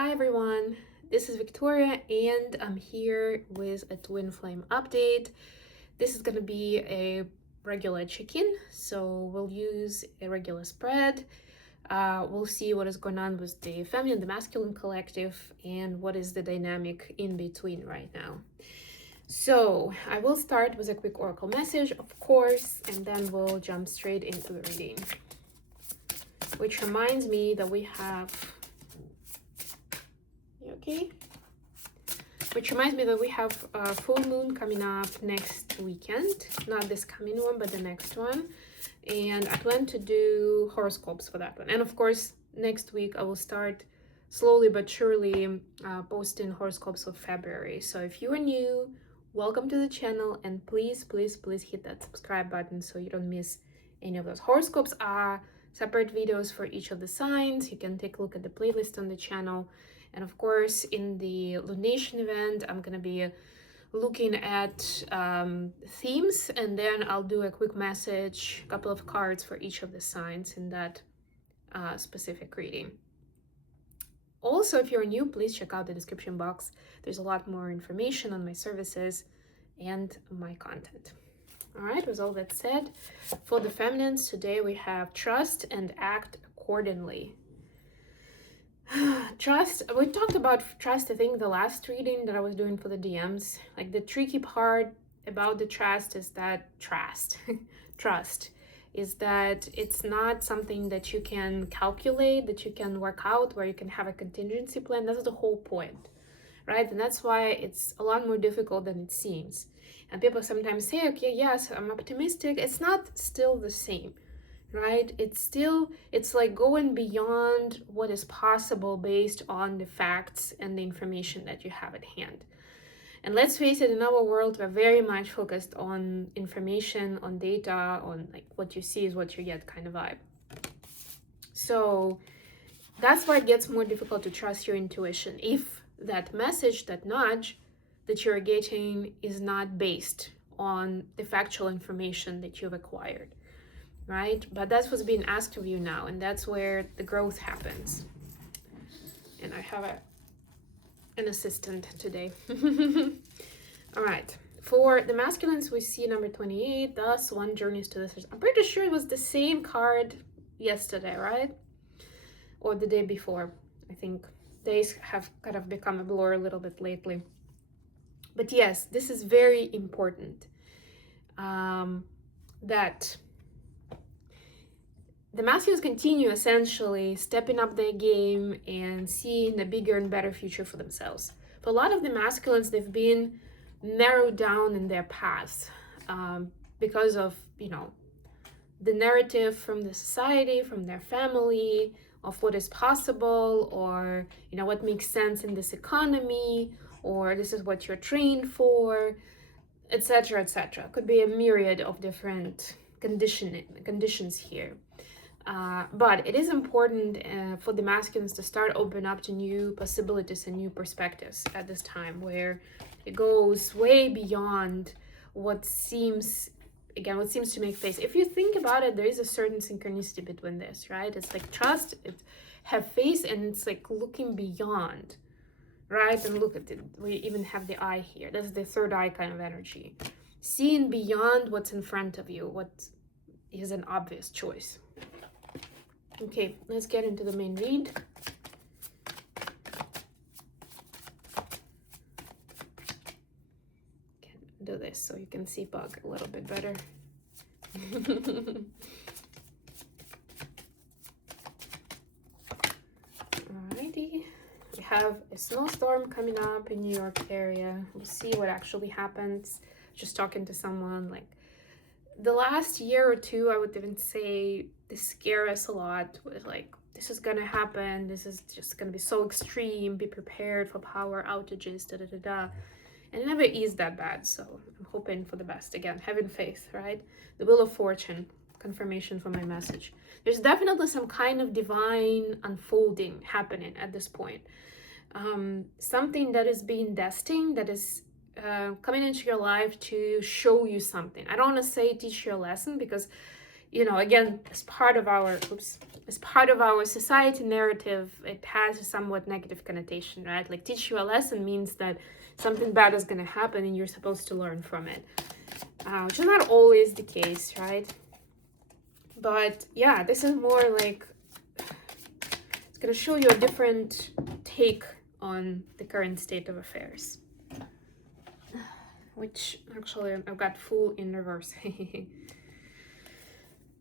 Hi everyone, this is Victoria and I'm here with a twin flame update. This is gonna be a regular check-in, so we'll use a regular spread. We'll see what is going on with the feminine, the masculine collective, and what is the dynamic in between right now. So I will start with a quick oracle message, of course, and then we'll jump straight into the reading. Which reminds me that we have Which reminds me that we have a full moon coming up next weekend. Not this coming one, but the next one. And I plan to do horoscopes for that one. And of course, next week I will start slowly but surely posting horoscopes of February. So if you are new, welcome to the channel. And please hit that subscribe button so you don't miss any of those. Horoscopes are separate videos for each of the signs. You can take a look at the playlist on the channel. And of course, in the lunation event, I'm going to be looking at themes, and then I'll do a quick message, a couple of cards for each of the signs in that specific reading. Also, if you're new, please check out the description box. There's a lot more information on my services and my content. All right, with all that said, for the feminines, today we have trust and act accordingly. Trust, we talked about trust, I think, the last reading that I was doing for the DMs. Like, the tricky part about the trust is that trust is that it's not something that you can calculate, that you can work out, where you can have a contingency plan. That's the whole point, right? And that's why it's a lot more difficult than it seems. And people sometimes say, okay, yes, I'm optimistic. It's not still the same, right? It's like going beyond what is possible based on the facts and the information that you have at hand. And let's face it, in our world, we're very much focused on information, on data, on like what you see is what you get kind of vibe. So that's why it gets more difficult to trust your intuition if that message, that nudge that you're getting is not based on the factual information that you've acquired, right? But that's what's being asked of you now, and that's where the growth happens. And I have an assistant today. All right, for the masculines, we see number 28, thus one journeys to the source. I'm pretty sure it was the same card yesterday, right? Or the day before. I think days have kind of become a blur a little bit lately. But yes, this is very important, that the masculines continue essentially stepping up their game and seeing a bigger and better future for themselves. For a lot of the masculines, they've been narrowed down in their paths because of, the narrative from the society, from their family, of what is possible, or, what makes sense in this economy, or this is what you're trained for, etc., etc. Could be a myriad of different conditions here. But it is important for the masculines to start opening up to new possibilities and new perspectives at this time, where it goes way beyond what seems to make face. If you think about it, there is a certain synchronicity between this, right? It's like trust, have faith, and it's like looking beyond, right? And look at it, we even have the eye here. That's the third eye kind of energy. Seeing beyond what's in front of you, what is an obvious choice. Okay, let's get into the main read. Can do this so you can see Bug a little bit better. Alrighty. We have a snowstorm coming up in New York area. We'll see what actually happens. Just talking to someone, like, the last year or two, I would even say, they scare us a lot with like, this is gonna happen, this is just gonna be so extreme, be prepared for power outages, and it never is that bad. So I'm hoping for the best. Again, having faith, right? The wheel of fortune, confirmation for my message. There's definitely some kind of divine unfolding happening at this point. Something that is being destined, that is coming into your life to show you something. I don't want to say teach you a lesson, because again, as part of our society narrative, it has a somewhat negative connotation, right? Like, teach you a lesson means that something bad is going to happen and you're supposed to learn from it, which is not always the case, right? But yeah, this is more like, it's going to show you a different take on the current state of affairs, which actually I've got full in reverse.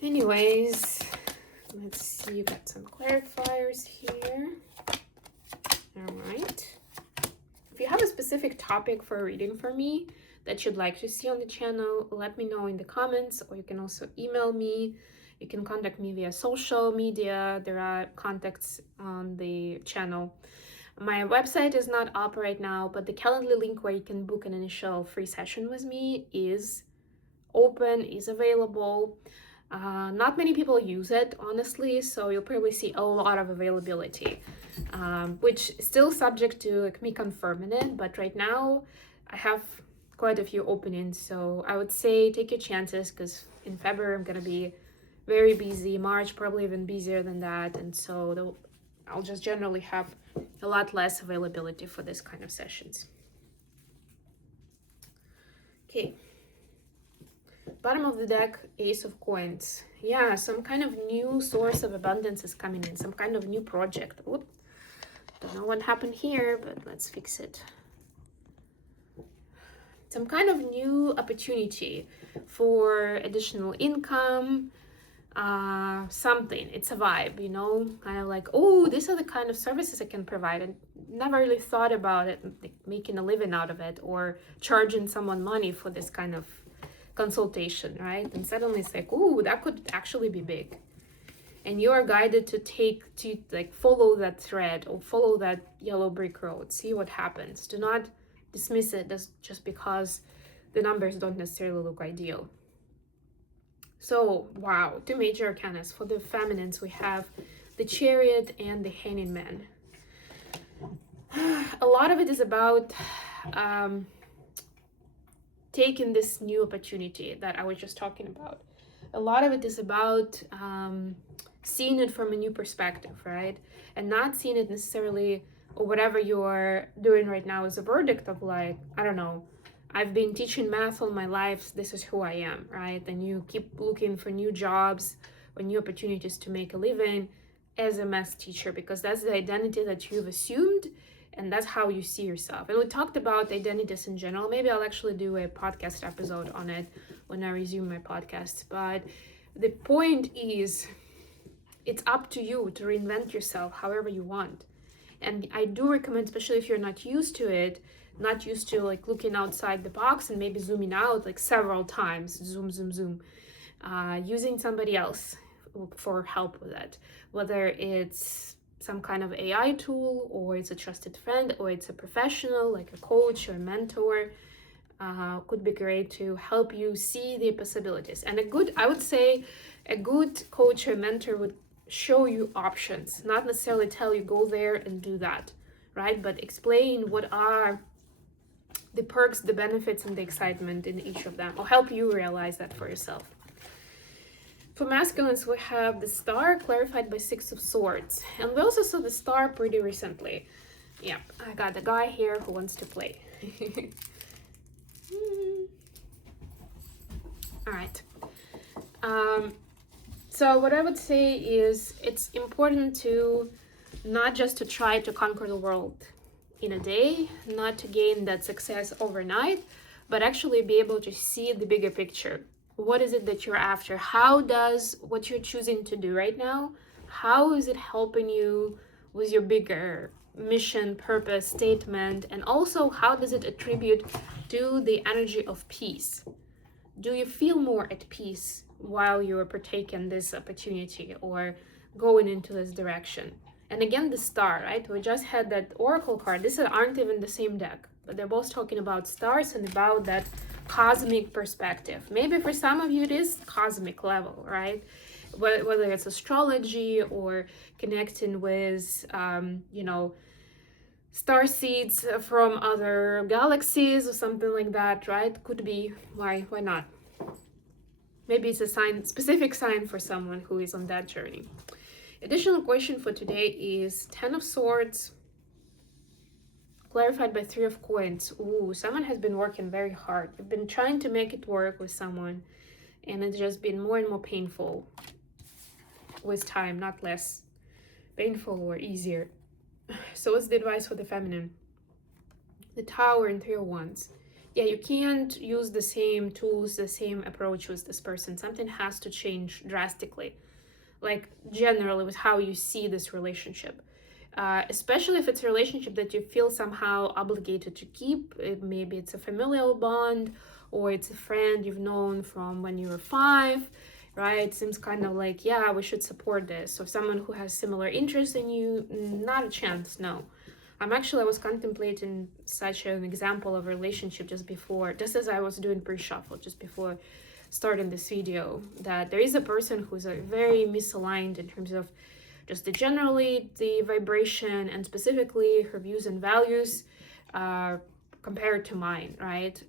Anyways, let's see, you got some clarifiers here. All right. If you have a specific topic for a reading for me that you'd like to see on the channel, let me know in the comments, or you can also email me. You can contact me via social media. There are contacts on the channel. My website is not up right now, but the Calendly link where you can book an initial free session with me is open, is available. Not many people use it, honestly, so you'll probably see a lot of availability, which is still subject to me confirming it, but right now I have quite a few openings, so I would say take your chances, because in February I'm gonna be very busy, March probably even busier than that, and so I'll just generally have a lot less availability for this kind of sessions. Okay. Bottom of the deck, Ace of Coins. Yeah, some kind of new source of abundance is coming in, some kind of new project. Oop. Don't know what happened here, but let's fix it. Some kind of new opportunity for additional income, something. It's a vibe, kind of like, oh, these are the kind of services I can provide. I never really thought about it, like making a living out of it or charging someone money for this kind of consultation, right? And suddenly it's like, ooh, that could actually be big. And you are guided to follow that thread or follow that yellow brick road, see what happens. Do not dismiss it just because the numbers don't necessarily look ideal. So, wow, two major arcanas. For the feminines, we have the Chariot and the Hanging Man. A lot of it is about taking this new opportunity that I was just talking about. A lot of it is about seeing it from a new perspective, right? And not seeing it necessarily, or whatever you're doing right now, as a verdict of like, I don't know, I've been teaching math all my life, this is who I am, right? And you keep looking for new jobs or new opportunities to make a living as a math teacher, because that's the identity that you've assumed, and that's how you see yourself. And we talked about identities in general. Maybe I'll actually do a podcast episode on it when I resume my podcast. But the point is, it's up to you to reinvent yourself however you want. And I do recommend, especially if you're not used to it, not used to like looking outside the box and maybe zooming out like several times, zoom, using somebody else for help with it, whether it's some kind of AI tool, or it's a trusted friend, or it's a professional like a coach or a mentor. Could be great to help you see the possibilities. And I would say a good coach or mentor would show you options, not necessarily tell you go there and do that, right? But explain what are the perks, the benefits, and the excitement in each of them, or help you realize that for yourself. For masculines, we have the Star clarified by Six of Swords. And we also saw the Star pretty recently. Yeah, I got a guy here who wants to play. All right. So what I would say is it's important to not just to try to conquer the world in a day, not to gain that success overnight, but actually be able to see the bigger picture. What is it that you're after? How does what you're choosing to do right now, how is it helping you with your bigger mission, purpose, statement? And also, how does it attribute to the energy of peace? Do you feel more at peace while you are partaking this opportunity or going into this direction? And again, the Star, right? We just had that Oracle card. These aren't even the same deck, but they're both talking about stars and about that cosmic perspective. Maybe for some of you it is cosmic level, right? Whether it's astrology or connecting with, star seeds from other galaxies or something like that, right? Could be. Why not? Maybe it's a sign, specific sign for someone who is on that journey. Additional question for today is Ten of Swords, clarified by Three of Coins. Ooh, someone has been working very hard. They've been trying to make it work with someone, and it's just been more and more painful with time, not less painful or easier. So what's the advice for the feminine? The Tower and Three of Wands. Yeah, you can't use the same tools, the same approach with this person. Something has to change drastically, like generally with how you see this relationship. Especially if it's a relationship that you feel somehow obligated to keep. Maybe it's a familial bond, or it's a friend you've known from when you were 5, right? It seems kind of like, yeah, we should support this. So someone who has similar interests in you, not a chance, no. I was contemplating such an example of a relationship just as I was doing pre-shuffle, just before starting this video, that there is a person who's very misaligned in terms of just generally the vibration and specifically her views and values compared to mine, right?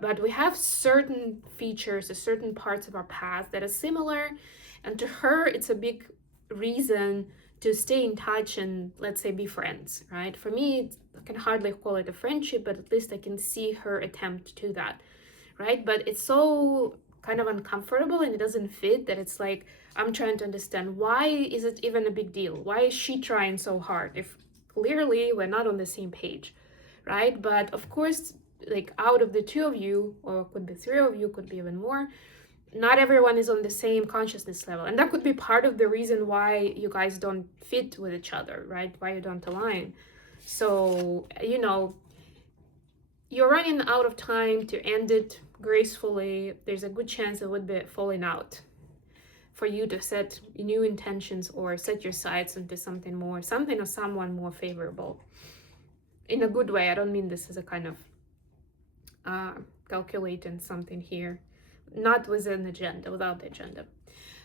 But we have certain features, certain parts of our past that are similar, and to her, it's a big reason to stay in touch and, let's say, be friends, right? For me, I can hardly call it a friendship, but at least I can see her attempt to that, right? But it's so kind of uncomfortable and it doesn't fit that it's like, I'm trying to understand, why is it even a big deal? Why is she trying so hard if clearly we're not on the same page, right? But of course, like out of the two of you, or could be three of you, could be even more, not everyone is on the same consciousness level, and that could be part of the reason why you guys don't fit with each other, right? Why you don't align. So you're running out of time to end it gracefully. There's a good chance it would be falling out for you to set new intentions or set your sights into something or someone more favorable in a good way. I don't mean this as a kind of calculating something here, not with an agenda, without the agenda.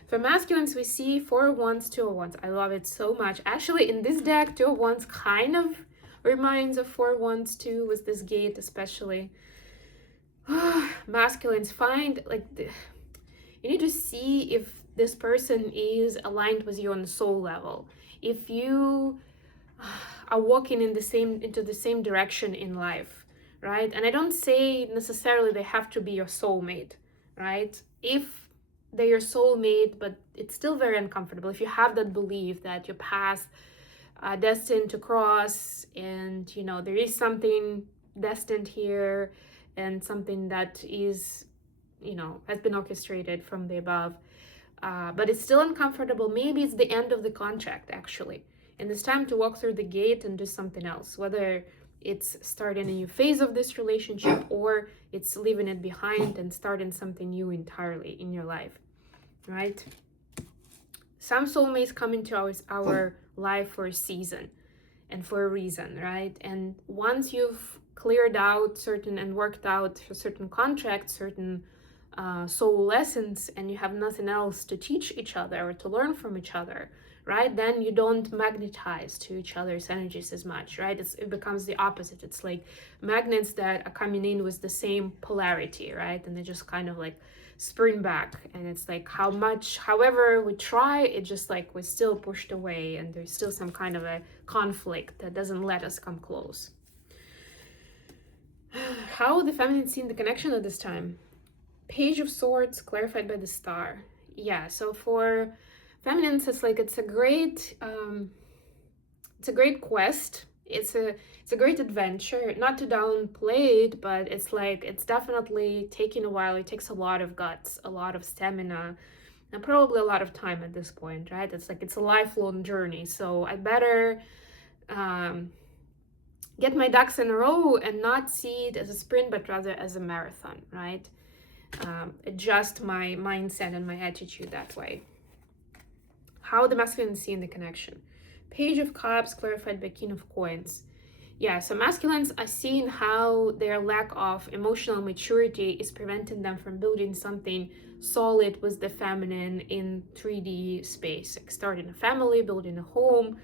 For masculines, we see 4 of Wands, 2 of Wands. I love it so much. Actually, in this deck, 2 of Wands kind of reminds of 4 of Wands too, with this gate especially. Masculines, you need to see if this person is aligned with you on the soul level. If you are walking into the same direction in life, right? And I don't say necessarily they have to be your soulmate, right? If they're your soulmate, but it's still very uncomfortable. If you have that belief that your paths are destined to cross, and there is something destined here, and something that is, has been orchestrated from the above, but it's still uncomfortable. Maybe it's the end of the contract, actually, and it's time to walk through the gate and do something else, whether it's starting a new phase of this relationship or it's leaving it behind and starting something new entirely in your life, right? Some soulmates come into our life for a season and for a reason, right? And once you've cleared out and worked out certain contracts, certain soul lessons, and you have nothing else to teach each other or to learn from each other, right? Then you don't magnetize to each other's energies as much, right? It becomes the opposite. It's like magnets that are coming in with the same polarity, right? And they just kind of like spring back, and it's like however we try, it just like we're still pushed away, and there's still some kind of a conflict that doesn't let us come close. How the feminine seen the connection at this time? Page of Swords, clarified by the Star. Yeah, so for feminines, it's a great quest. It's a great adventure. Not to downplay it, but it's definitely taking a while. It takes a lot of guts, a lot of stamina, and probably a lot of time at this point, right? It's a lifelong journey. So I better get my ducks in a row and not see it as a sprint, but rather as a marathon, right? Adjust my mindset and my attitude that way. How the masculine is seeing the connection. Page of Cups, clarified by King of Coins. Yeah, so masculines are seeing how their lack of emotional maturity is preventing them from building something solid with the feminine in 3D space, like starting a family, building a home,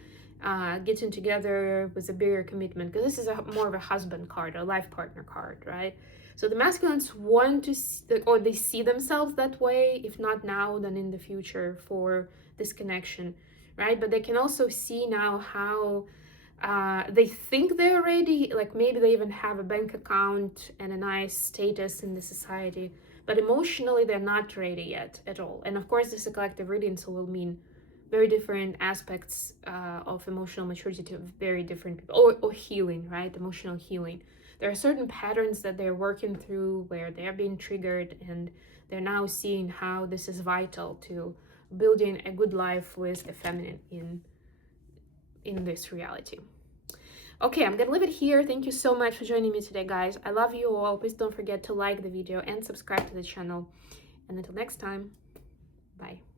getting together with a bigger commitment, because this is more of a husband card or life partner card, right? So the masculines want to or they see themselves that way, if not now, then in the future, for this connection, right? But they can also see now how they think they're ready, like maybe they even have a bank account and a nice status in the society, but emotionally they're not ready yet at all. And of course, this is a collective reading, so will mean very different aspects of emotional maturity to very different people, or healing, right? Emotional healing. There are certain patterns that they're working through where they're being triggered, and they're now seeing how this is vital to building a good life with the feminine in this reality. Okay, I'm gonna leave it here. Thank you so much for joining me today, guys. I love you all. Please don't forget to like the video and subscribe to the channel. And until next time, bye.